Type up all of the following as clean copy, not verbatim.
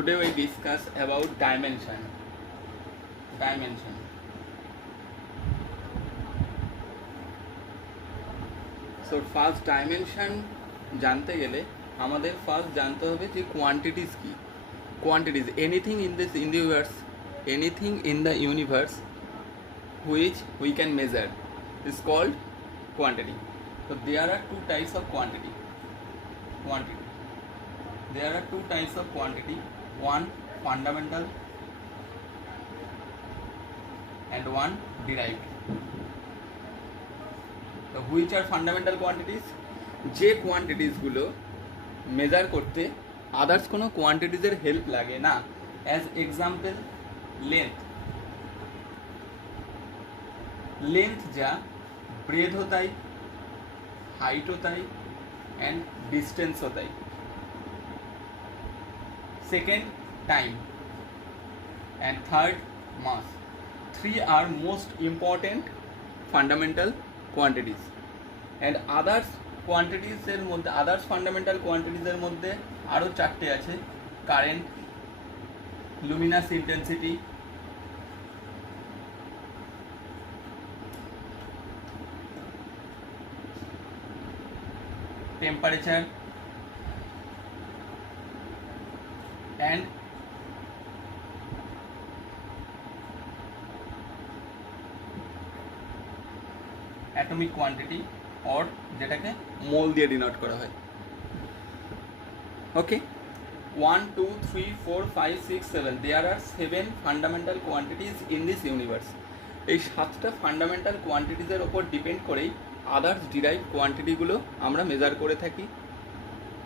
Today we discuss about dimension. So first dimension জানতে গেলে আমাদের ফার্স্ট জানতে হবে যে কোয়ান্টিটিস কি। Quantities anything in the universe which we can measure is called quantity. So there are two types of quantity. There are two types of quantity, one fundamental and one derived. So which are fundamental quantities? যে কোয়ান্টিটিসগুলো measure করতে others কোনো কোয়ান্টিটিসের help লাগে না। As example length যা breath होता है, height होता है एंड डिस्टेंस होता है. Second, time and third, mass. Three are most important fundamental quantities and others quantities এর মধ্যে others fundamental quantities এর মধ্যে আরো চারটে আছে: current, Luminous intensity, temperature and atomic quantity or যেটাকে মোল দিয়ে ডিনোট করা হয়। ওকে, 1 2 3 4 5 6 7 there are 7 fundamental quantities in this universe. এই সাতটা ফান্ডামেন্টাল কোয়ান্টিটিজের ওপর ডিপেন্ড করেই আদার্স ডিরাইভড কোয়ান্টিটিগুলো আমরা মেজার করে থাকি।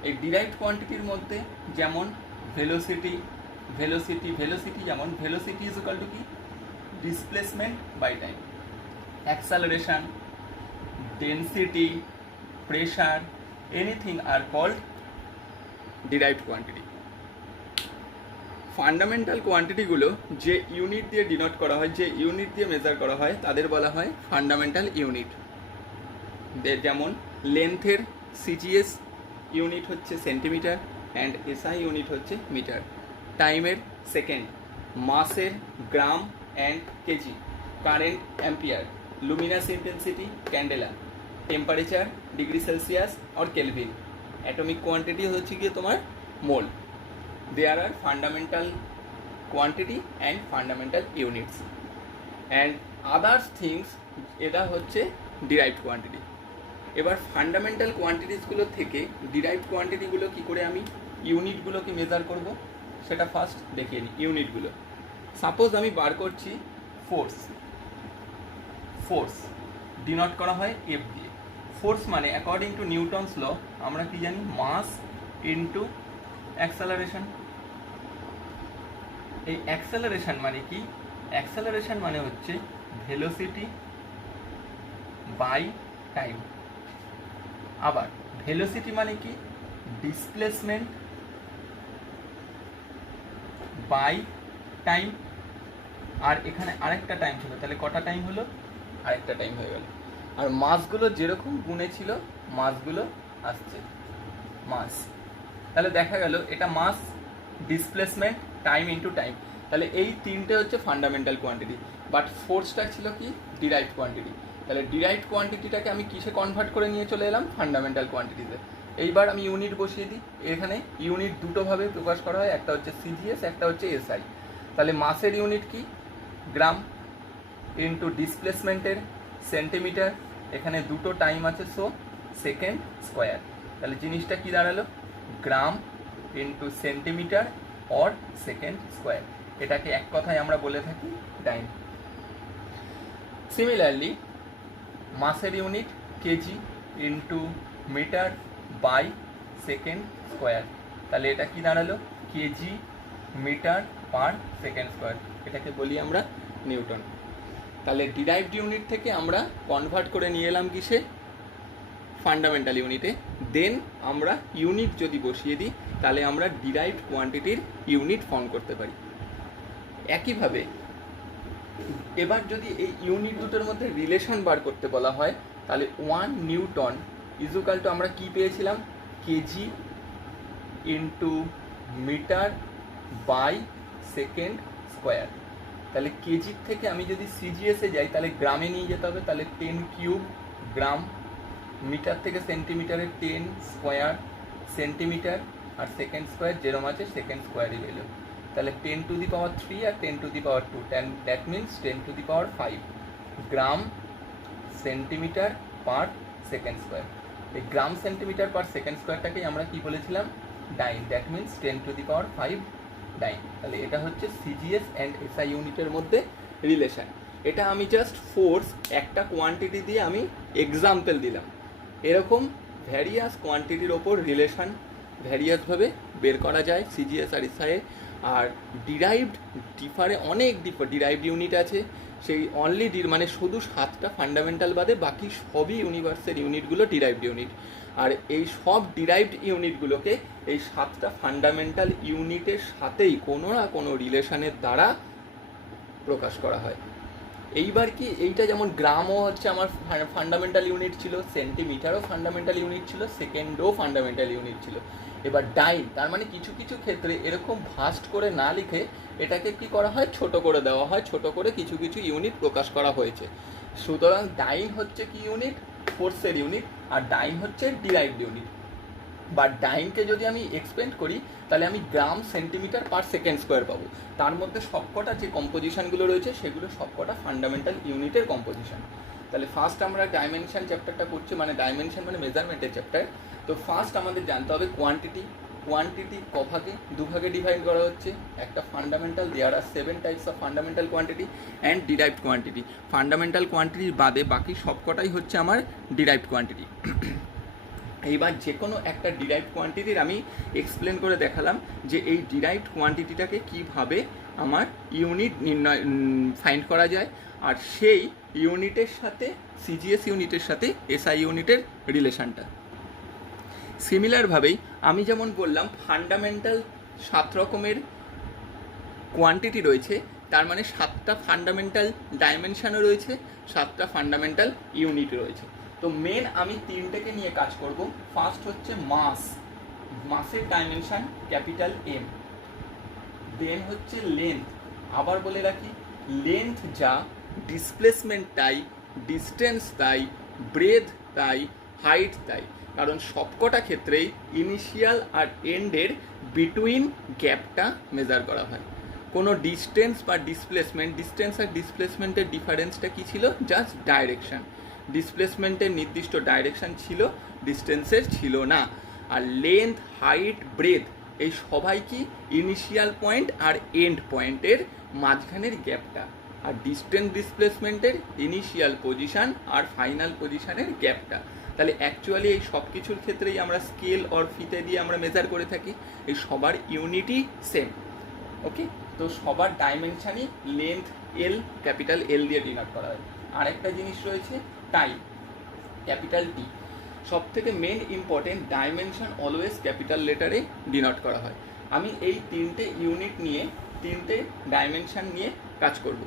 এই ডিরাইভড কোয়ান্টিটির মধ্যে যেমন ভেলোসিটি যেমন ভেলোসিটি ইজ ইকুয়াল টু কি displacement by time, acceleration, density, pressure, anything are called derived quantity. Fundamental কোয়ান্টিটিগুলো যে ইউনিট দিয়ে ডিনোট করা হয়, যে ইউনিট দিয়ে মেজার করা হয়, তাদের বলা হয় ফান্ডামেন্টাল ইউনিট। যেমন লেন্থের সিজিএস ইউনিট হচ্ছে সেন্টিমিটার অ্যান্ড এসআই ইউনিট হচ্ছে মিটার, টাইমের সেকেন্ড, মাসের gram and KG, current ampere, luminous intensity candela, temperature degree Celsius और কেলভিন, অ্যাটমিক কোয়ান্টিটি হচ্ছে গিয়ে তোমার mole. There are fundamental quantity and fundamental units and others things, এটা হচ্ছে derived quantity. এবার ফান্ডামেন্টাল কোয়ান্টিটিসগুলো থেকে ডিরাইভড কোয়ান্টিটিগুলো কী করে আমি ইউনিটগুলোকে মেজার করব সেটা ফার্স্ট দেখিয়ে নিই। ইউনিটগুলো সাপোজ আমি বার করছি ফোর্স ডিনোট করা হয় এফ দিয়ে। ফোর্স মানে অ্যাকর্ডিং টু নিউটনস ল আমরা কি জানি, মাস ইনটু অ্যাক্সেলারেশন। এই অ্যাক্সেলারেশন মানে কি? অ্যাক্সেলারেশন মানে হচ্ছে ভেলোসিটি বাই টাইম। আবার ভেলোসিটি মানে কি? Displacement by time. আর এখানে আরেকটা টাইম ছিল, তাহলে কটা টাইম হলো? আরেকটা টাইম হয়ে গেল। আর মাসগুলো যেরকম গুণে ছিল মাসগুলো আসছে মাস। তাহলে দেখা গেল এটা মাস, ডিসপ্লেসমেন্ট, টাইম ইন্টু টাইম। তাহলে এই তিনটে হচ্ছে ফান্ডামেন্টাল কোয়ান্টিটি, বাট ফোর্সটা ছিল কি ডিরাইভড কোয়ান্টিটি। তাহলে ডিরাইভড কোয়ান্টিটিটাকে আমি কিসে কনভার্ট করে নিয়ে চলে এলাম? ফান্ডামেন্টাল কোয়ান্টিটিতে। এইবার আমি ইউনিট বসিয়ে দিই। এখানে ইউনিট দুটোভাবে প্রকাশ করা হয়, একটা হচ্ছে সিজিএস, একটা হচ্ছে এসআই। তাহলে মাসের ইউনিট কি? গ্রাম ইন্টু ডিসপ্লেসমেন্টের সেন্টিমিটার, এখানে দুটো টাইম আছে, সো সেকেন্ড স্কোয়ার। তাহলে জিনিসটা কি দাঁড়ালো? Gram into centimetre or second square. এটাকে এক কথায় আমরা বলে থাকি টাইম। সিমিলারলি মাসের unit kg into metre by second square. তাহলে এটা কি দাঁড়ালো? Kg metre per second square. এটাকে বলি আমরা নিউটন। তাহলে ডিরাইভড ইউনিট থেকে আমরা কনভার্ট করে নিয়ে এলাম কিসে? ফান্ডামেন্টাল ইউনিটে। দেন আমরা ইউনিট যদি বসিয়ে দিই তাহলে আমরা ডিরাইভড কোয়ান্টিটির ইউনিট ফর্ম করতে পারি। একইভাবে এবার যদি এই ইউনিট দুটোর মধ্যে রিলেশন বার করতে বলা হয় তাহলে 1 নিউটন ইজুকাল টু আমরা কি পেয়েছিলাম? Kg into metre by second square. তাহলে কেজির থেকে আমি যদি সিজিএসে যাই তাহলে গ্রামে নিয়ে যেতে হবে, তাহলে 10 কিউব গ্রাম, মিটার থেকে সেন্টিমিটারে 10 স্কোয়ার সেন্টিমিটার, আর সেকেন্ড স্কোয়ার যেরম আছে সেকেন্ড স্কোয়ারই রইল। তাহলে 10 টু দি পাওয়ার 3 আর 10 to the power 2, that means 10 to the power 5 gram centimetre per second square. এই গ্রাম সেন্টিমিটার পার সেকেন্ড স্কোয়ারটাকেই আমরা কি বলেছিলাম, dyne, that means 10 to the power 5 dyne. তাহলে এটা হচ্ছে সিজিএস অ্যান্ড এসআই ইউনিটের মধ্যে রিলেশন। এটা আমি জাস্ট ফোর্স একটা কোয়ান্টিটি দিয়ে আমি এক্সাম্পল দিলাম। এরকম ভ্যারিয়াস কোয়ান্টিটির ওপর রিলেশন ভ্যারিয়াসভাবে বের করা যায় সিজিএস আর এসআইয়ে। আর ডিরাইভড অনেক ডিরাইভড ইউনিট আছে, সেই অনলি মানে শুধু 7টা ফান্ডামেন্টাল বাদে বাকি সবই ইউনিভার্সের ইউনিটগুলো ডিরাইভড ইউনিট। আর এই সব ডিরাইভড ইউনিটগুলোকে এই 7টা ফান্ডামেন্টাল ইউনিটের সাথেই কোনো না কোনো রিলেশনের দ্বারা প্রকাশ করা হয়। এইবার কি এইটা যেমন গ্রামও হচ্ছে আমার ফান্ডামেন্টাল ইউনিট ছিল, সেন্টিমিটারও ফান্ডামেন্টাল ইউনিট ছিল, সেকেন্ডও ফান্ডামেন্টাল ইউনিট ছিল। এবার ডাইন তার মানে কিছু কিছু ক্ষেত্রে এরকম ভাস্ট করে না লিখে এটাকে কি করা হয়, ছোট করে দেওয়া হয়, ছোট করে কিছু কিছু ইউনিট প্রকাশ করা হয়েছে। সুতরাং ডাইন হচ্ছে কি ইউনিট, ফোর্সের ইউনিট, আর ডাইন হচ্ছে ডিরাইভড ইউনিট। বা ডাইনকে যদি আমি এক্সপেন্ড করি তাহলে আমি গ্রাম সেন্টিমিটার পার সেকেন্ড স্কোয়ার পাবো। তার মধ্যে সবকটা যে কম্পোজিশনগুলো রয়েছে সেগুলো সবকটা ফান্ডামেন্টাল ইউনিটের কম্পোজিশন। তাহলে ফার্স্ট আমরা ডাইমেনশন চ্যাপ্টারটা করছি, মানে ডাইমেনশন মানে মেজারমেন্টের চ্যাপ্টার। তো ফার্স্ট আমাদের জানতে হবে কোয়ান্টিটি। কোয়ান্টিটি দুভাগে ডিভাইড করা হচ্ছে, একটা fundamental, there are 7 types of fundamental quantity and derived quantity. Fundamental কোয়ান্টিটির বাদে বাকি সবকটাই হচ্ছে আমার ডিরাইভড কোয়ান্টিটি। এইবার যে কোনো একটা ডিরাইভড কোয়ান্টিটির আমি এক্সপ্লেন করে দেখালাম যে এই ডিরাইভড কোয়ান্টিটিটাকে কীভাবে আমার ইউনিট ফাইন্ড করা যায়, আর সেই ইউনিটের সাথে সিজিএস ইউনিটের সাথে এসআই ইউনিটের রিলেশনটা। সিমিলারভাবেই আমি যেমন বললাম ফান্ডামেন্টাল 7 রকমের কোয়ান্টিটি রয়েছে, তার মানে 7টা ফান্ডামেন্টাল ডাইমেনশানও রয়েছে, 7টা ফান্ডামেন্টাল ইউনিট রয়েছে। তো মেন আমি 3টেকে নিয়ে কাজ করব। ফার্স্ট হচ্ছে মাসের ডাইমেনশন ক্যাপিটাল এম, দেন হচ্ছে লেন্থ। আবার বলে রাখি, লেন্থ যা, ডিসপ্লেসমেন্ট তাই, ডিস্টেন্স তাই, ব্রেথ তাই, হাইট তাই। কারণ সবকটা ক্ষেত্রেই ইনিশিয়াল আর এন্ডের বিটুইন গ্যাপটা মেজার করা হয়। কোনো ডিস্টেন্স বা ডিস্টেন্স আর ডিসপ্লেসমেন্টের ডিফারেন্সটা কী ছিল, জাস্ট ডাইরেকশন। ডিসপ্লেসমেন্টের নির্দিষ্ট ডাইরেকশন ছিল, ডিস্টেন্সের ছিল না। আর লেন্থ, হাইট, ব্রেথ এই সবাই কি ইনিশিয়াল পয়েন্ট আর এন্ড পয়েন্টের মাঝখানের গ্যাপটা। আর ডিসপ্লেসমেন্টের ইনিশিয়াল পজিশন আর ফাইনাল পজিশনের গ্যাপটা। তাহলে অ্যাকচুয়ালি এই সব কিছুর ক্ষেত্রেই আমরা স্কেল অর ফিতে দিয়ে আমরা মেজার করে থাকি, এই সবার ইউনিটই সেম। ওকে, তো সবার ডাইমেনশানই লেন্থ এল, ক্যাপিটাল এল দিয়ে ডিনোট করা হয়। আরেকটা জিনিস রয়েছে টাইম, ক্যাপিটাল টি। সব থেকে main important, dimension always capital লেটারে ডিনোট করা হয়। আমি এই 3টে ইউনিট নিয়ে 3টে ডাইমেনশন নিয়ে কাজ করব।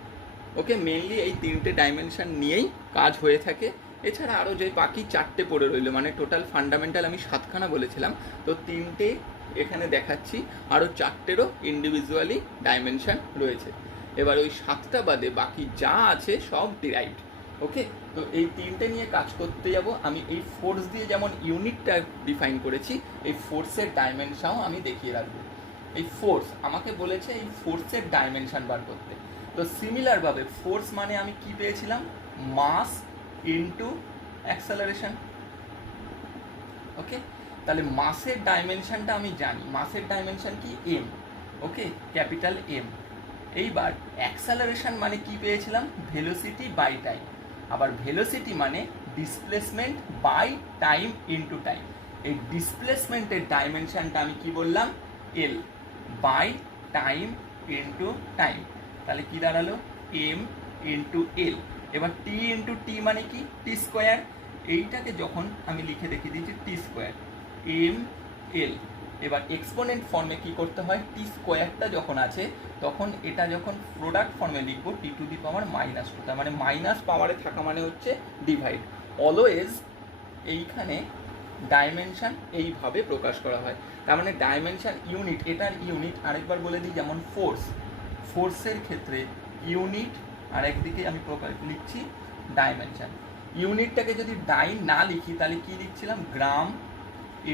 ওকে, মেনলি এই 3টে ডাইমেনশন নিয়েই কাজ হয়ে থাকে। এছাড়া আরও যে বাকি 4টে পড়ে রইল, মানে টোটাল ফান্ডামেন্টাল আমি 7খানা বলেছিলাম, তো 3টে এখানে দেখাচ্ছি, আরও 4টেরও ইন্ডিভিজুয়ালি ডাইমেনশন রয়েছে। এবার ওই 7টা বাদে বাকি যা আছে সব ডিরাইভড। ওকে, তো এই 3টে নিয়ে কাজ করতে যাব। আমি এই ফোর্স দিয়ে যেমন ইউনিটটা ডিফাইন করেছি, এই ফোর্সের ডাইমেনশনও আমি দেখিয়ে রাখবো। এই ফোর্স আমাকে বলেছে এই ফোর্সের ডাইমেনশন বার করতে। তো সিমিলারভাবে ফোর্স মানে আমি কি পেয়েছিলাম, মাস ইনটু অ্যাক্সেলারেশন। ওকে, তাহলে মাসের ডাইমেনশনটা আমি জানি, মাসের ডাইমেনশন কি, এম। Okay, capital M. এইবার অ্যাক্সেলারেশন মানে কি পেয়েছিলাম, ভেলোসিটি বাই টাইম। আবার ভেলোসিটি মানে displacement by time into time. এই ডিসপ্লেসমেন্টের ডাইমেনশনটা আমি কি বললাম, L by time into time. তাহলে কি দাঁড়ালো, এম ইনটু এল। এবার টি ইনটু টি মানে কি, টি স্কোয়ার। এইটাকে যখন আমি লিখে দেখিয়ে দিয়েছি টি স্কোয়ার, এম এল। এবার এক্সপোনেন্ট ফর্মে কি করতে হয়, টি স্কোয়ারটা যখন আছে তখন এটা যখন প্রোডাক্ট ফর্মে লিখবো টি টু দি পাওয়ার -2, তার মানে মাইনাস পাওয়ারে থাকা মানে হচ্ছে ডিভাইড। অলওয়েজ এইখানে ডাইমেনশন এইভাবে প্রকাশ করা হয়। তার মানে ডাইমেনশন ইউনিট, এটার ইউনিট আরেকবার বলে দিই, যেমন ফোর্সের ক্ষেত্রে ইউনিট, আর একদিকে আমি লিখছি ডাইমেনশন। ইউনিটটাকে যদি ডাই না লিখি তাহলে কি লিখছিলাম, gram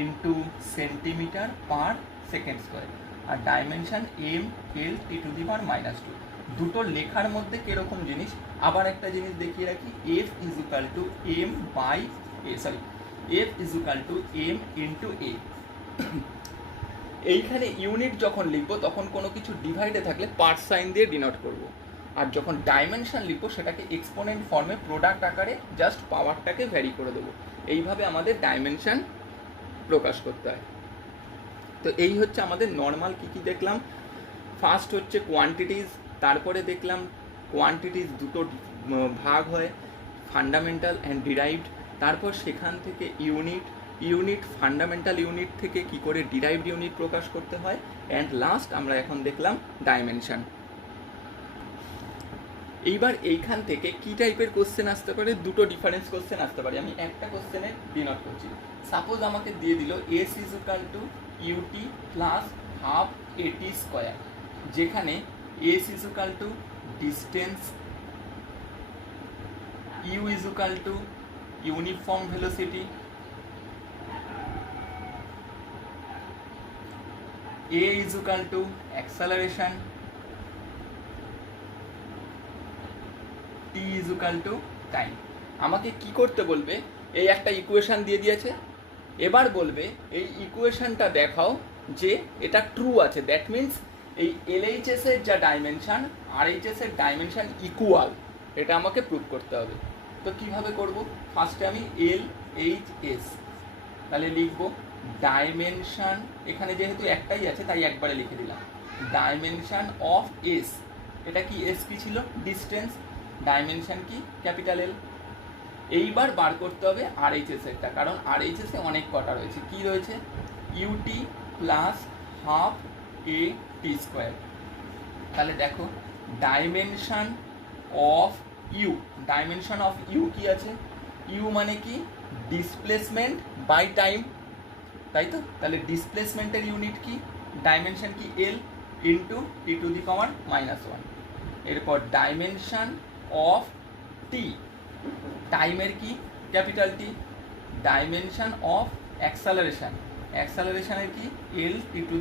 into centimetre per second square, আর ডাইমেনশন m/L(T⁻²). দুটো লেখার মধ্যে কিরকম জিনিস, আবার একটা জিনিস দেখিয়ে রাখি, F = m/A। এইখানে ইউনিট যখন লিখবো তখন কোনো কিছু ডিভাইডে থাকলে পার্ট সাইন দিয়ে ডিনোট করব, আর যখন ডাইমেনশন লিখবো সেটাকে এক্সপোনেন্ট ফর্মে প্রোডাক্ট আকারে জাস্ট পাওয়ারটাকে ভ্যারি করে দেবো। এইভাবে আমাদের ডাইমেনশন প্রকাশ করতে হয়। তো এই হচ্ছে আমাদের নর্মাল কী কী দেখলাম। ফার্স্ট হচ্ছে কোয়ান্টিটিজ, তারপরে দেখলাম কোয়ান্টিটিজ দুটো ভাগ হয়, ফান্ডামেন্টাল অ্যান্ড ডিরাইভড, তারপর সেখান থেকে ইউনিট ফান্ডামেন্টাল ইউনিট থেকে কি করে ডিরাইভড ইউনিট প্রকাশ করতে হয়, অ্যান্ড লাস্ট আমরা এখন দেখলাম ডাইমেনশন। এইবার এইখান থেকে কি টাইপের কোশ্চেন আসতে পারে, দুটো ডিফারেন্স কোশ্চেন আসতে পারে। আমি একটা কোশ্চেনে ডিনোট করছি। সাপোজ আমাকে দিয়ে দিল S = UT + ½ AT², যেখানে S = distance, U = uniform velocity, A = acceleration, T = time. আমাকে কি করতে বলবে, এই একটা ইকুয়েশন দিয়ে দিয়েছে, এবার বলবে এই ইকুয়েশনটা দেখাও যে এটা ট্রু আছে, দ্যাট মিনস এই LHS এর যা ডাইমেনশন RHS এর ডাইমেনশন ইকুয়াল, এটা আমাকে প্রুভ করতে হবে। তো কিভাবে করব, ফার্স্টে আমি LHS তাহলে লিখব ডাইমেনশন, এখানে যেহেতু একটাই আছে তাই একবারে লিখে দিলাম, ডাইমেনশন অফ S, এটা কি S কি ছিল, ডিস্টেন্স, ডাইমেনশন কি ক্যাপিটাল L। এইবার বার করতে হবে RHS এরটা, কারণ RHS এ অনেক কটা রয়েছে, কি রয়েছে, UT + ½ AT²। তাহলে দেখো ডাইমেনশন অফ ইউ কি আছে, ইউ মানে কি ডিসপ্লেসমেন্ট বাই টাইম, তাই তো, তাহলে ডিসপ্লেসমেন্টের ইউনিট কি, ডাইমেনশন কি L × T⁻⁻1। এরপর ডাইমেনশন অফ টি, টাইমের কি ক্যাপিটাল T, ডাইমেনশন অফ অ্যাক্সেলারেশনের কি L(T⁻²).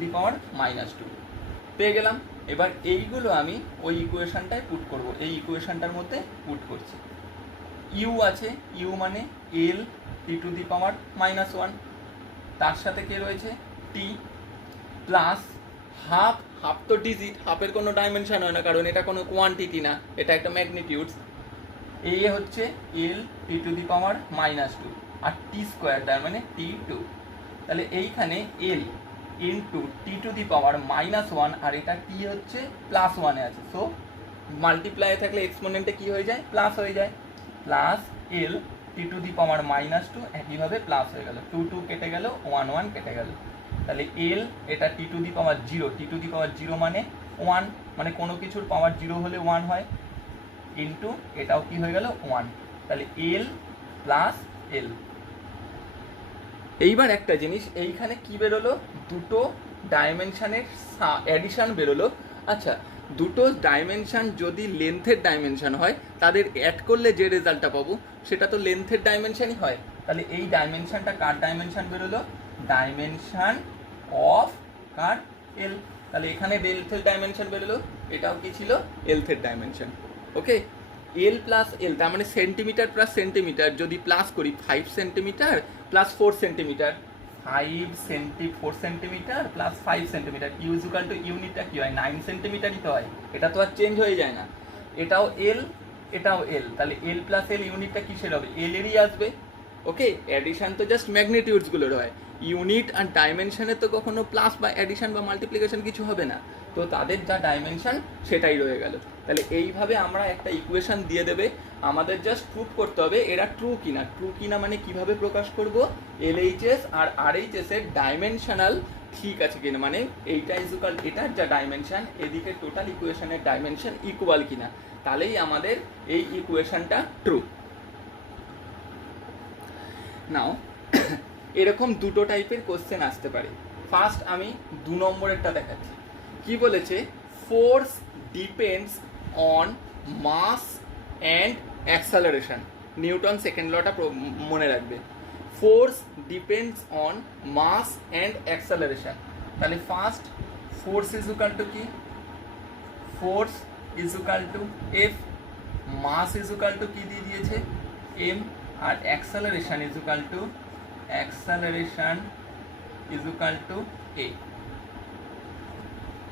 পেয়ে গেলাম। এবার এইগুলো আমি ওই ইকুয়েশনটায় পুট করব, এই ইকুয়েশনটার মধ্যে পুট করছি। ইউ আছে, ইউ মানে L(T⁻⁻1), তার সাথে কে রয়েছে টি, প্লাস হাফ তো ডিজিট, হাফের কোনো ডাইমেনশন হয় না কারণ এটা কোনো কোয়ান্টিটি না, এটা একটা ম্যাগনিটিউডস। এই হচ্ছে L(T⁻²) আর T² তার মানে T2। তাহলে এইখানে L × T⁻⁻1 আর এটা T হচ্ছে +1 আছে, সো মাল্টিপ্লাই থাকলে এক্সপোনেন্টে কি হয়ে যায়, প্লাস হয়ে যায়, প্লাস L(T⁻⁻2), একইভাবে প্লাস হয়ে গেল, 2 কেটে গেল, 1 কেটে গেল। তাহলে L এটা T⁻0 মানে 1, মানে কোনো কিছুর পাওয়ার 0 হলে 1 হয়, ইন্টু এটাও কি হয়ে গেল 1, তাহলে L + L। এইবার একটা জিনিস, এইখানে কি বেরোলো, দুটো ডাইমেনশনের অ্যাডিশন বেরোলো। আচ্ছা, দুটো ডাইমেনশন যদি লেন্থের ডাইমেনশন হয় তাদের অ্যাড করলে যে রেজাল্টটা পাবো সেটা তো লেন্থের ডাইমেনশনই হয়। তাহলে এই ডাইমেনশনটা কার ডাইমেনশন বেরোলো, ডাইমেনশন অফ কার L। তাহলে এখানে লেন্থের ডাইমেনশন বেরোলো, এটাও কি ছিল, লেন্থের ডাইমেনশন। ওকে, L + L তার মানে সেন্টিমিটার প্লাস সেন্টিমিটার, যদি প্লাস করি 5 centimetre + 4 centimetre, 4 centimetre + 5 centimetre, u = ইউনিটটা কি হয়, 9 সেন্টিমিটারই তো হয়, এটা তো আর চেঞ্জ হয়ে যায় না, এটাও L এটাও L, তাহলে L + L ইউনিটটা কিসের হবে, L এরই আসবে। ওকে, অ্যাডিশন তো জাস্ট ম্যাগনিটিউডসগুলোর হয়, ইউনিট আর ডাইমেনশনের তো কখনো প্লাস বা অ্যাডিশন বা মাল্টিপ্লিকেশন কিছু হবে না, তো তাদের যা ডাইমেনশন সেটাই রয়ে গেল। তাহলে এইভাবে আমরা একটা ইকুয়েশন দিয়ে দেবে, আমাদের জাস্ট প্রুভ করতে হবে এরা ট্রু কিনা মানে কিভাবে প্রকাশ করব, LHS আর RHS এর ডাইমেনশনাল ঠিক আছে কিনা, মানে এইটা ইকুয়াল এটার যা ডাইমেনশন এদিকে টোটাল ইকুয়েশনের ডাইমেনশন ইকুয়াল কিনা, তাহলেই আমাদের এই ইকুয়েশনটা ট্রু। নাও এরকম দুটো টাইপের কোশ্চেন আসতে পারে। ফার্স্ট আমি 2 নম্বরেরটা দেখাচ্ছি। কি বলেছে? Force depends on mass and acceleration. Newton second লটা মনে রাখবে। Force depends on mass and acceleration. তাহলে first force is equal to কি? Force is equal to F, mass is equal to কি দিয়ে দিয়েছে? এম, আর acceleration is equal to A.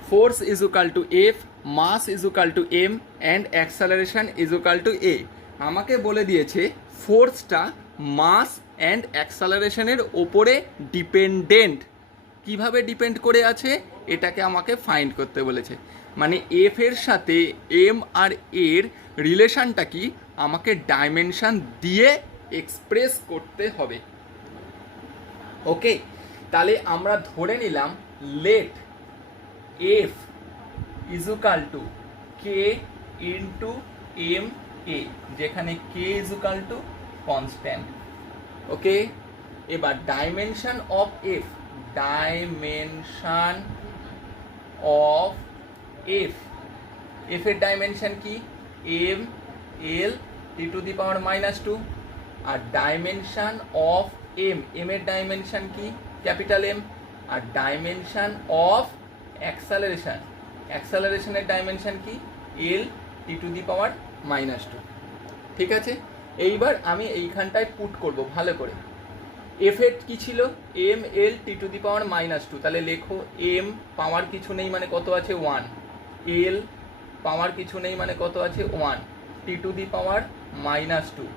Force is equal to F, mass is equal to M and acceleration is equal to A. আমাকে বলে দিয়েছে ফোর্সটা mass and অ্যাক্সেলারেশনের ওপরে dependent. কিভাবে depend করে আছে এটাকে আমাকে ফাইন্ড করতে বলেছে। মানে এফ এর সাথে এম আর এর রিলেশনটা কি আমাকে ডাইমেনশন দিয়ে এক্সপ্রেস করতে হবে। ওকে, তাহলে আমরা ধরে নিলাম let F is equal to K into M A, যেখানে K is equal to constant. Okay, এবার dimension of F, dimension of F, F এর ডাইমেনশন কি? M L T to the power -2। আর ডাইমেনশন অফ এম, এম এর dimension কি? Capital M. আর dimension of acceleration, অ্যাক্সেলারেশনের dimension কি? L T to the power -2। ঠিক আছে, এইবার আমি এইখানটায় পুট করব ভালো করে। এফ এর কি ছিল? M L T to the power -2। তাহলে লেখো এম পাওয়ার কিছু নেই মানে কত আছে? 1। এল পাওয়ার কিছু নেই মানে কত আছে? 1। T to the power -2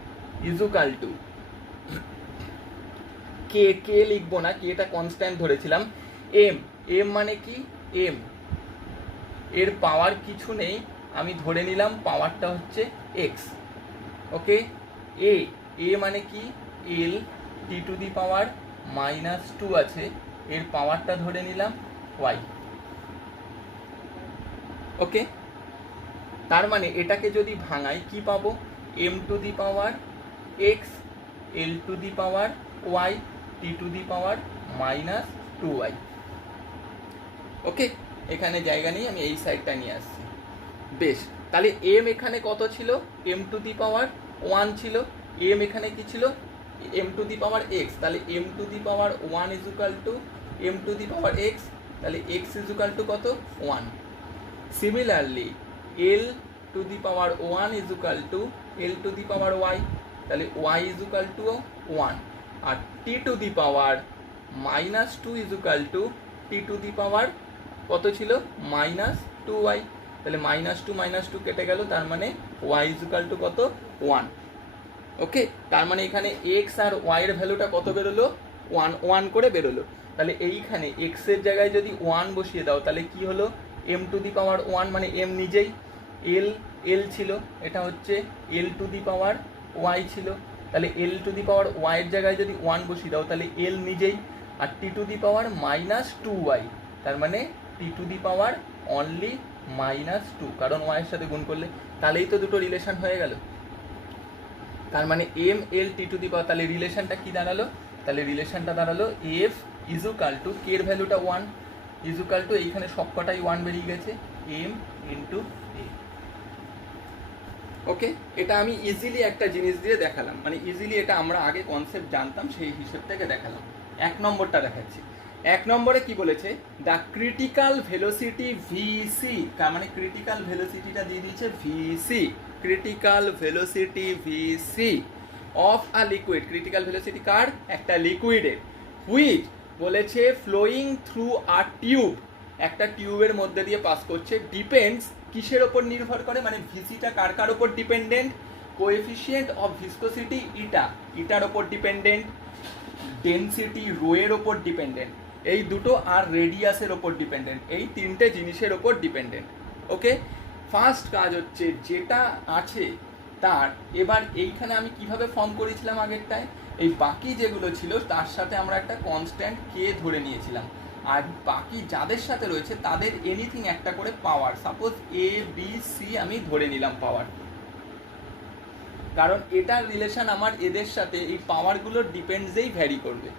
is equal to K, K লিখবো না, কে এটা কনস্ট্যান্ট ধরেছিলাম। এম, এম মানে কি? এম এর পাওয়ার কিছু নেই, আমি ধরে নিলাম পাওয়ারটা হচ্ছে এক্স। ওকে, এ, এ মানে কি? L T to the power -2 আছে, এর পাওয়ারটা ধরে নিলাম ওয়াই। ওকে, তার মানে এটাকে যদি ভাঙাই কি পাবো? M to the power x, L to the power y, T to the power -2y। Okay, এখানে জায়গা নেই, আমি এই সাইডটা নিয়ে আসছি। বেশ, তাহলে এম এখানে কত ছিল? এম টু দি পাওয়ার 1 ছিল। এম এখানে কি ছিল? M to the power X. তাহলে M to the power 1 is equal to M to the power X. তাহলে এক্স ইজ ইকুয়াল টু কত? 1। Similarly L to the power 1 is equal to L to the power Y. তাহলে Y is equal to 1। আর T to the power -2 is equal to T to the power কত ছিল? -2y। তাহলে -2 কেটে গেল, তার মানে y ইজ ইকুয়াল টু কত? 1। ওকে, তার মানে এখানে x আর y এর ভ্যালুটা কত বেরোলো? 1 করে বেরোলো। তাহলে এইখানে x এর জায়গায় যদি 1 বসিয়ে দাও তাহলে কি হলো? m টু দি পাওয়ার 1 মানে m নিজেই, l ছিল, এটা হচ্ছে l two the power y ছিল। তাহলে l two the power y এর জায়গায় যদি 1 বসিয়ে দাও তাহলে l নিজেই, আর t two the power -2y, তার মানে t two the power only -2, কারণ y এর সাথে গুণ করলে। তাহলেই তো দুটো রিলেশন হয়ে গেল। তার মানে M L T to the পাওয়ার, তাহলে রিলেশনটা কি দাঁড়ালো? তাহলে রিলেশনটা দাঁড়ালো এফ ইজুকাল টু, কে এর ভ্যালুটা 1 ইজুকাল টু, এইখানে সবকটাই 1 বেরিয়ে গেছে, এম ইন্টু এ। ওকে, এটা আমি ইজিলি একটা জিনিস দিয়ে দেখালাম, মানে ইজিলি এটা আমরা আগে কনসেপ্ট জানতাম সেই হিসেব থেকে দেখালাম। 1 নম্বরটা দেখাচ্ছি। 1 নম্বরে কি বলেছে? দ্য ক্রিটিক্যাল ভেলোসিটি ভিসি, তার মানে ক্রিটিক্যাল ভেলোসিটিটা দিয়ে দিয়েছে VC, critical velocity VC of a liquid. Critical velocity কার? একটা লিকুইডের, হুইচ বলেছে ফ্লোয়িং থ্রু আ টিউব, একটা টিউবের মধ্যে দিয়ে পাস করছে। ডিপেন্ডস, কিসের ওপর নির্ভর করে? মানে ভিসিটা কার কার ওপর ডিপেন্ডেন্ট? কোএফিসিয়েন্ট অফ ভিসকোসিটি ইটা, ইটার ওপর ডিপেন্ডেন্ট, ডেনসিটি রো এর ওপর ডিপেন্ডেন্ট, এই দুটো, আর রেডিয়াসের ওপর ডিপেন্ডেন্ট, এই তিনটে জিনিসের ওপর ডিপেন্ডেন্ট। ওকে, ফার্স্ট কাজ হচ্ছে যেটা আছে তার, এবার এইখানে আমি কিভাবে ফর্ম করেছিলাম আগেরটায়, এই বাকি যেগুলো ছিল তার সাথে আমরা একটা কনস্ট্যান্ট কে ধরে নিয়েছিলাম, আর বাকি যাদের সাথে রয়েছে তাদের এনিথিং একটা করে পাওয়ার, সাপোজ এ বি সি আমি ধরে নিলাম পাওয়ার, কারণ এটার রিলেশন আমার এদের সাথে এই পাওয়ারগুলোর ডিপেন্ডসেই ভ্যারি করবে।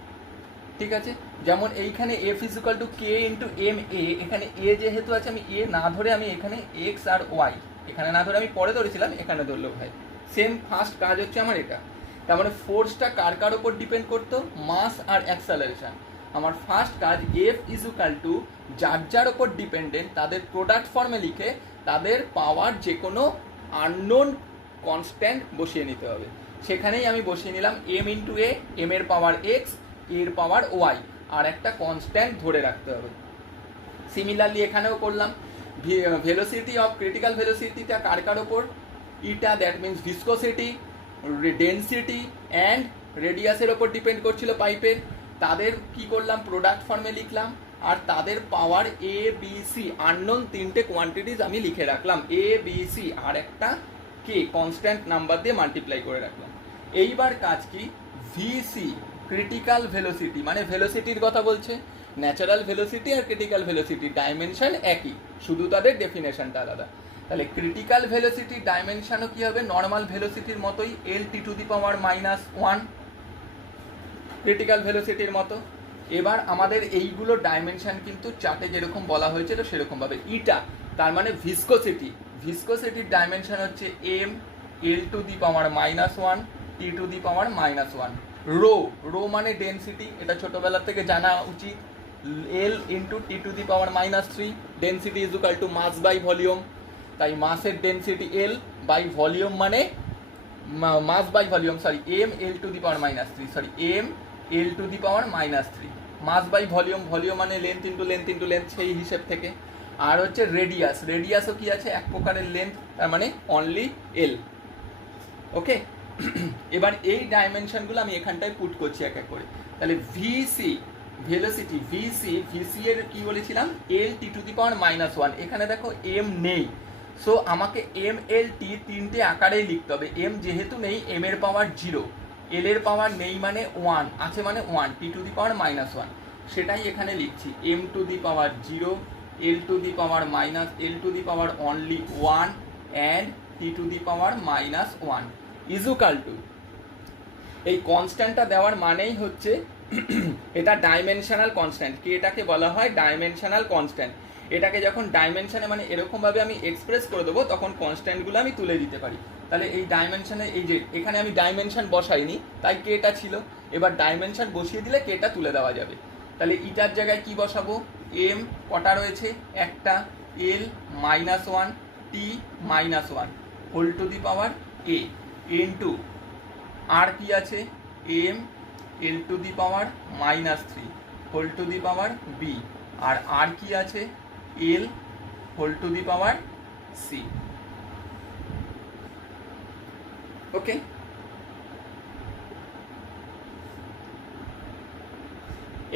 ঠিক আছে, যেমন এইখানে F equal to K into M এ, এখানে এ যেহেতু আছে আমি এ না ধরে আমি এখানে এক্স আর ওয়াই এখানে না ধরে আমি পরে ধরেছিলাম, এখানে ধরলেও হয়। সেম ফার্স্ট কাজ হচ্ছে আমার এটা। তার মানে ফোর্সটা কার কার ওপর ডিপেন্ড করতো, মাস আর অ্যাক্সেলারেশন। আমার ফার্স্ট কাজ এফ ইজুকাল টু যার যার ওপর ডিপেন্ডেন্ট তাদের প্রোডাক্ট ফর্মে লিখে তাদের পাওয়ার যে কোনো আননোন কনস্ট্যান্ট বসিয়ে নিতে হবে। সেখানেই আমি বসিয়ে নিলাম এম ইন্টু এ, এম এর পাওয়ার এক্স, এর পাওয়ার ওয়াই, আর একটা কনস্ট্যান্ট ধরে রাখতে হবে। সিমিলারলি এখানেও করলাম ভেলোসিটি অফ ক্রিটিক্যাল ভেলোসিটিটা কার কার ওপর, eta that means viscosity, density and রেডিয়াসের ওপর ডিপেন্ড করছিল পাইপের, তাদের কি করলাম প্রোডাক্ট ফর্মে লিখলাম, আর তাদের পাওয়ার এ বি সি আননোন তিনটে কোয়ান্টিটিস আমি লিখে রাখলাম, এ বি সি আর একটা কে কনস্ট্যান্ট নাম্বার দিয়ে মাল্টিপ্লাই করে রাখলাম। এইবার কাজ কি, ভিসি ক্রিটিক্যাল ভেলোসিটি, মানে ভেলোসিটির কথা বলছে, ন্যাচারাল ভেলোসিটি আর ক্রিটিক্যাল ভেলোসিটি ডাইমেনশন একই, শুধু তাদের ডেফিনেশনটা আলাদা। তাহলে ক্রিটিক্যাল ভেলোসিটি ডাইমেনশনও কি হবে, নর্মাল ভেলোসিটির মতোই এল T to the power -1 critical ভেলোসিটির মতো। এবার আমাদের এইগুলো ডাইমেনশন কিন্তু চার্টে যেরকম বলা হয়েছিল সেরকমভাবে। ইটা তার মানে ভিসকোসিটি, ভিসকোসিটির ডাইমেনশন হচ্ছে M L to the power -1 T to the power -1। Rho, rho মানে ডেন্সিটি, এটা ছোটবেলা থেকে জানা উচিত, L into T to the power -3, density is equal to mass by volume, তাই মাসের ডেন্সিটি এল বাই ভলিউম মানে mass by volume, sorry M L to the power -3, sorry M L to the power -3, mass by volume, volume মানে length into length into length, সেই হিসেব থেকে। আর হচ্ছে radius, রেডিয়াসও কি আছে এক প্রকারের লেন্থ, তার মানে অনলি এল। ওকে, এবার এই ডাইমেনশনগুলো আমি এখানটায় পুট করছি এক এক করে। তাহলে ভিসি ভেলোসিটি, ভিসি ভিসি এর কি বলেছিলাম এল টি টু দি পাওয়ার -1, এখানে দেখো এম নেই, সো আমাকে এম এল টি তিনটে আকারেই লিখতে হবে। এম যেহেতু নেই, এম এর পাওয়ার 0, এল এর পাওয়ার নেই মানে 1, আছে মানে 1, টি টু দি পাওয়ার -1, সেটাই এখানে লিখছি M to the power 0, L to the power L to the power only 1 and T to the power -1 equal to, এই কনস্ট্যান্টটা দেওয়ার মানেই হচ্ছে এটা ডাইমেনশনাল কনস্ট্যান্ট, কি এটাকে বলা হয় ডাইমেনশনাল কনস্ট্যান্ট। এটাকে যখন ডাইমেনশনে মানে এরকমভাবে আমি এক্সপ্রেস করে দেবো তখন কনস্ট্যান্টগুলো আমি তুলে দিতে পারি। তাহলে এই ডাইমেনশনে, এই যে এখানে আমি ডাইমেনশন বসাইনি তাই কেটা ছিল, এবার ডাইমেনশন বসিয়ে দিলে কেটা তুলে দেওয়া যাবে। তাহলে ইটার জায়গায় কি বসাবো, এম কটা রয়েছে একটা, L -1 T -1 whole to the power A into আর কি আছে M L to the power -3 whole to the power B, আর আর কি আছে L whole to the power C. Okay,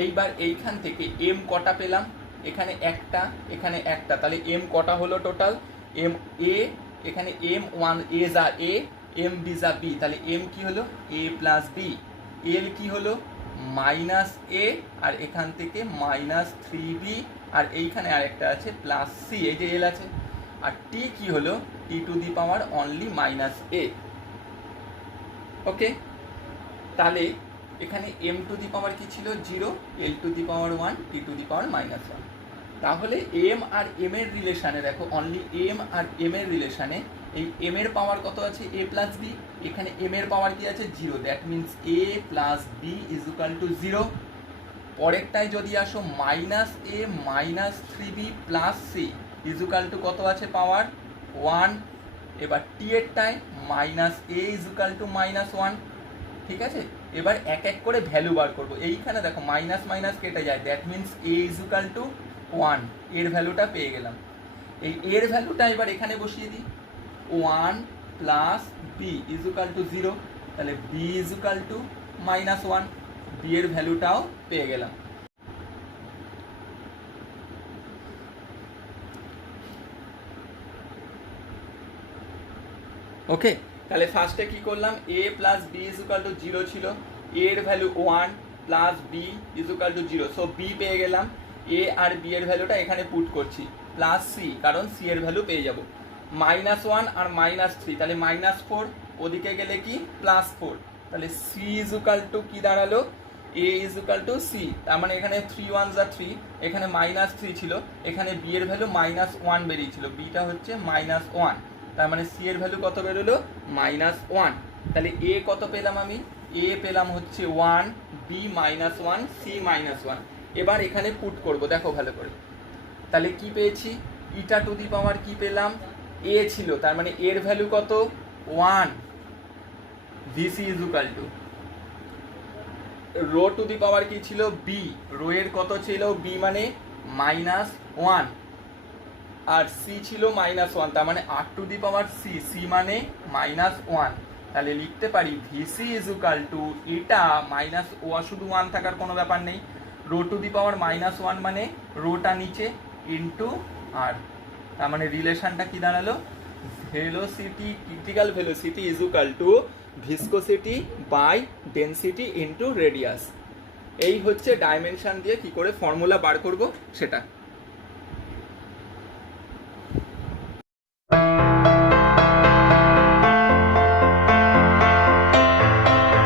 এইবার এইখান থেকে এম কটা পেলাম, এখানে একটা, এখানে একটা, তাহলে এম কটা হলো টোটাল, এম এ, এখানে এম 1 এ যা এ, এম বি যা বি, তাহলে এম কি হলো এ প্লাস বি, এল কি হলো -a, আর এখান থেকে -3b, আর এইখানে আরেকটা আছে +c, এই যে এল আছে, আর টি কি হলো T to the power only -a। Okay, তাহলে এখানে এম টু দি পাওয়ার কি ছিল 0, L to the power 1, T to the power -1। তাহলে এম আর এম এর রিলেশানে দেখো, অনলি এম আর এম এর রিলেশানে এই এম এর পাওয়ার কত আছে এ প্লাস বি, এখানে এম এর পাওয়ার কি আছে 0, that means a plus B is equal to 0। পরেরটায় যদি আসো -a -3b plus c is equal to কত আছে পাওয়ার 1। এবার টি এরটায় -a ইজ ইকুয়াল টু -1, ঠিক আছে। এবার এক এক করে ভ্যালু বার করবো, এইখানে দেখো মাইনাস মাইনাস কেটে যায়, that means A is equal to 1, এর ভ্যালুটা পেয়ে গেলাম। এই এর ভ্যালুটা এবার এখানে বসিয়ে দিই, 1 plus B is equal to 0, তাহলে B is equal to -1, B এর ভ্যালুটাও পেয়ে গেলাম। ওকে, তাহলে ফার্স্টে কি করলাম, A plus B is equal to 0 ছিল, এ এর value 1 plus B is equal to 0, so B পেয়ে গেলাম। এ আর বি এর ভ্যালুটা এখানে পুট করছি, প্লাস সি, কারণ সি এর ভ্যালু পেয়ে যাব, -1 আর -3, তাহলে -4, ওদিকে গেলে কি +4, তাহলে সি ইজ ইকুয়াল টু কি দাঁড়ালো এ ইজ ইকুয়াল টু সি, তার মানে এখানে 3 1 যা 3, এখানে -3 ছিল, এখানে বি এর ভ্যালু -1 বেরিয়েছিল, বিটা হচ্ছে -1, তার মানে সি এর ভ্যালু কত বেরোলো -1। তাহলে এ কত পেলাম আমি, এ পেলাম হচ্ছে 1, বি -1, সি -1। এবার এখানে পুট করব, দেখো ভালো করে। তাহলে কি পেয়েছি, ইটা টু দি পাওয়ার কি পেলাম, এ ছিল, তার মানে এর ভ্যালু কত 1, VC is equal to rho to the power কি ছিল বি, রো এর কত ছিল বি মানে -1, আর সি ছিল -1, তার মানে R to the power C, C মানে -1। তাহলে লিখতে পারি ভিসি ইজ ইকুয়াল টু এটা শুধু 1 থাকার কোনো ব্যাপার নেই, রো টু দি পাওয়ার -1 মানে রোটা নিচে ইন্টু আর, তার মানে রিলেশনটা কি দাঁড়ালো, velocity, critical velocity is equal to viscosity by density into radius. এই হচ্ছে ডাইমেনশন দিয়ে কি করে ফর্মুলা বার করব সেটা।